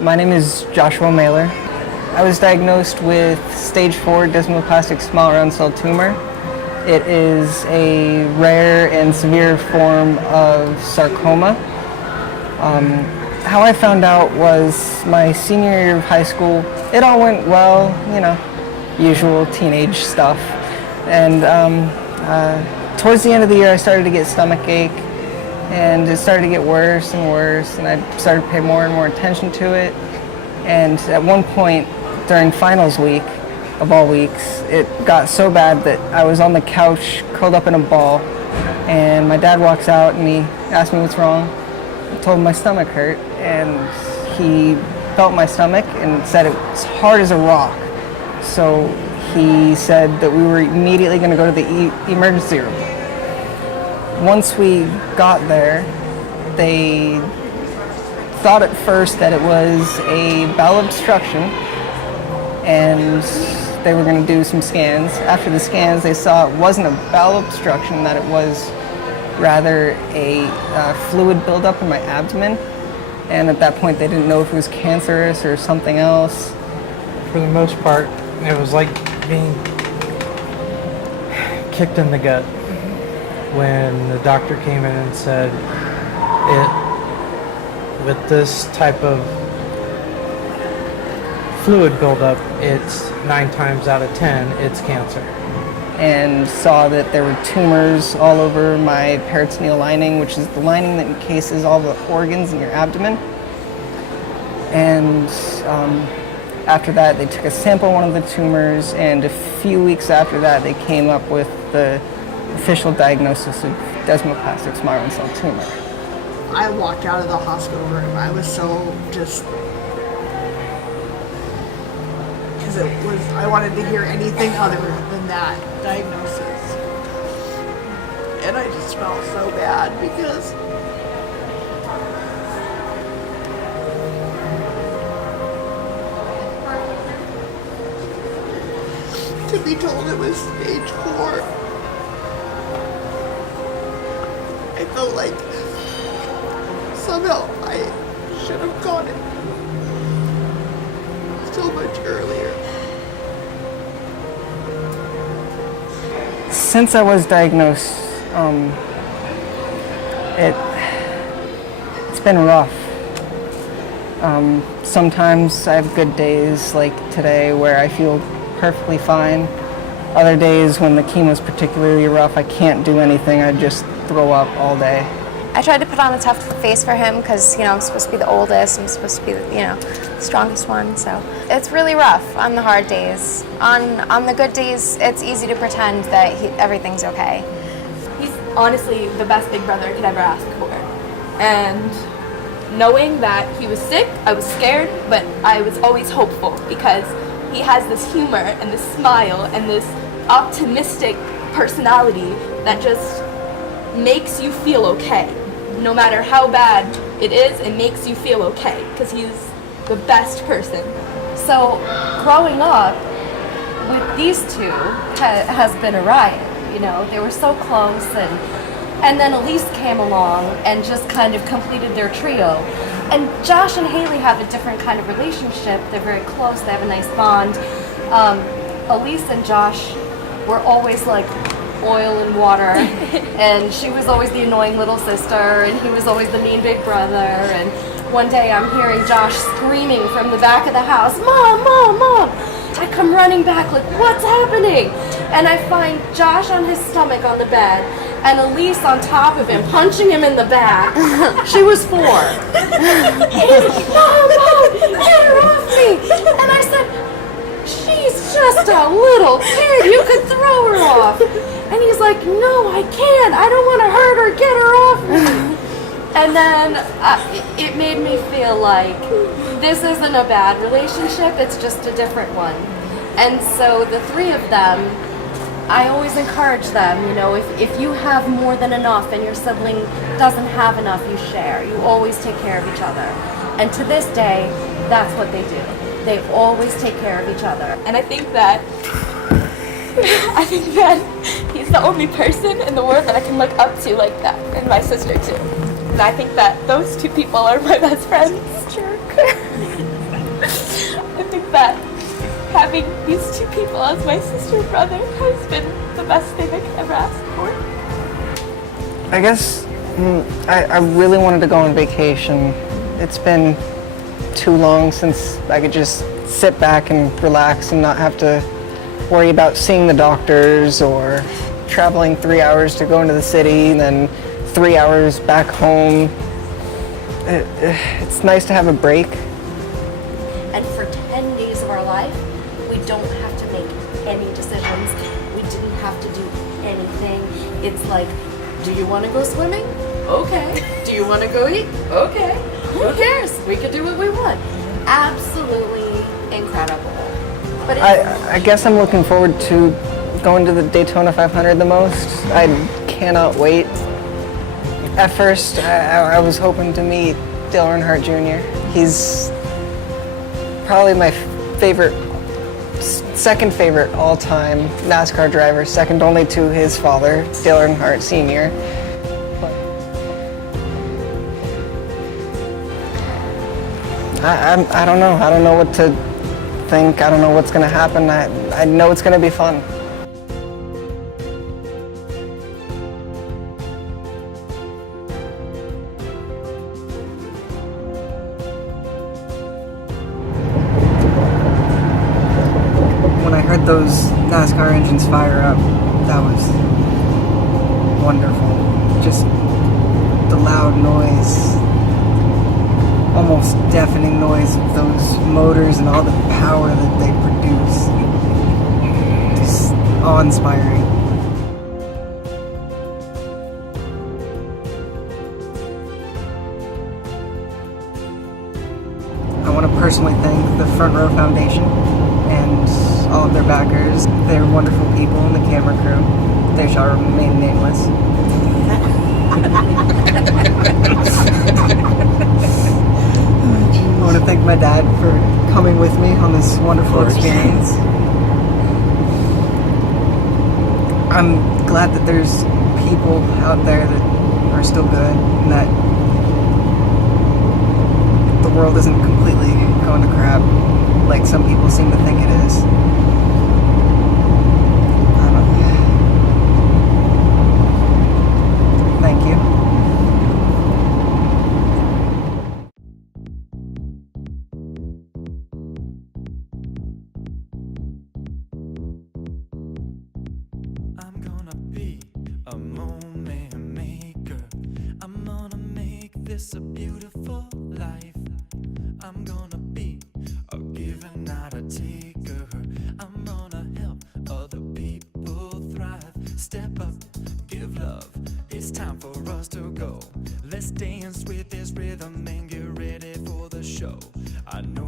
My name is Joshua Maehler. I was diagnosed with stage 4 desmoplastic small round cell tumor. It is a rare and severe form of sarcoma. How I found out was my senior year of high school. It all went well, usual teenage stuff. And towards the end of the year, I started to get stomach ache, and it started to get worse and worse, and I started to pay more and more attention to it. And at one point during finals week, of all weeks, it got so bad that I was on the couch curled up in a ball, and my dad walks out and he asked me what's wrong. I told him my stomach hurt, and he felt my stomach and said it was hard as a rock. So he said that we were immediately going to go to the emergency room. Once we got there, they thought at first that it was a bowel obstruction, and they were going to do some scans. After the scans, they saw it wasn't a bowel obstruction, that it was rather a fluid buildup in my abdomen. And at that point, they didn't know if it was cancerous or something else. For the most part, it was like being kicked in the gut when the doctor came in and said, with this type of fluid buildup, it's 9 times out of 10, it's cancer. And saw that there were tumors all over my peritoneal lining, which is the lining that encases all the organs in your abdomen. And after that, they took a sample of one of the tumors, and a few weeks after that, they came up with the official diagnosis of desmoplastic small round cell tumor. I walked out of the hospital room. I was so just... because I wanted to hear anything other than that diagnosis. And I just felt so bad because to be told it was stage 4, I felt like somehow I should have got it so much earlier. Since I was diagnosed, it's been rough. Sometimes I have good days like today where I feel perfectly fine. Other days when the chemo is particularly rough, I can't do anything. I just throw up all day. I tried to put on a tough face for him because, I'm supposed to be the oldest. I'm supposed to be, the strongest one. So it's really rough on the hard days. On the good days, it's easy to pretend that everything's okay. He's honestly the best big brother I could ever ask for. And knowing that he was sick, I was scared, but I was always hopeful because he has this humor and this smile and this optimistic personality that just makes you feel okay. No matter how bad it is, it makes you feel okay because he's the best person. So growing up with these two has been a riot. They were so close, and then Elise came along and just kind of completed their trio. And Josh and Haley have a different kind of relationship. They're very close. They have a nice bond. Elise and Josh were always like oil and water, and she was always the annoying little sister, and he was always the mean big brother. And one day I'm hearing Josh screaming from the back of the house, "Mom, Mom, Mom!" I come running back like, "What's happening?" And I find Josh on his stomach on the bed, and Elise on top of him, punching him in the back. She was 4. "Mom, Mom, get her off me!" And I said, "She's just a little kid. You could throw her off." And he's like, "No, I can't. I don't want to hurt her. Get her off me." And then it made me feel like this isn't a bad relationship. It's just a different one. And so the 3 of them, I always encourage them, if you have more than enough and your sibling doesn't have enough, you share. You always take care of each other. And to this day, that's what they do. They always take care of each other. And I think that he's the only person in the world that I can look up to like that, and my sister too. And I think that those 2 people are my best friends. Jerk. that having these two people as my sister and brother has been the best thing I could ever ask for. I guess I really wanted to go on vacation. It's been too long since I could just sit back and relax and not have to worry about seeing the doctors or traveling 3 hours to go into the city and then 3 hours back home. It's nice to have a break. And for 10 days of our life, we don't have to make any decisions. We didn't have to do anything. It's like, do you want to go swimming? Okay. Do you want to go eat? Okay. Who cares? We can do what we want. Absolutely incredible. But I guess I'm looking forward to going to the Daytona 500 the most. I cannot wait. At first, I was hoping to meet Dale Earnhardt Jr. He's probably my second favorite all-time NASCAR driver, second only to his father, Dale Earnhardt Sr. I don't know. I don't know what to think. I don't know what's going to happen. I know it's going to be fun. When I heard those NASCAR engines fire up, that was wonderful. Just the loud noise, almost deafening noise of those motors and all the power that they produce. Just awe-inspiring. I want to personally thank the Front Row Foundation and all of their backers. They're wonderful people, and the camera crew. They shall remain nameless. I want to thank my dad for coming with me on this wonderful experience. I'm glad that there's people out there that are still good and that the world isn't completely going to crap like some people seem to think it is. Thank you. I'm gonna be a moment maker. I'm gonna make this a beautiful life. I'm gonna be a giver, not a taker. I'm gonna help other people thrive. Step up, give love. It's time for us to go. Let's dance with this rhythm and get ready for the show. I know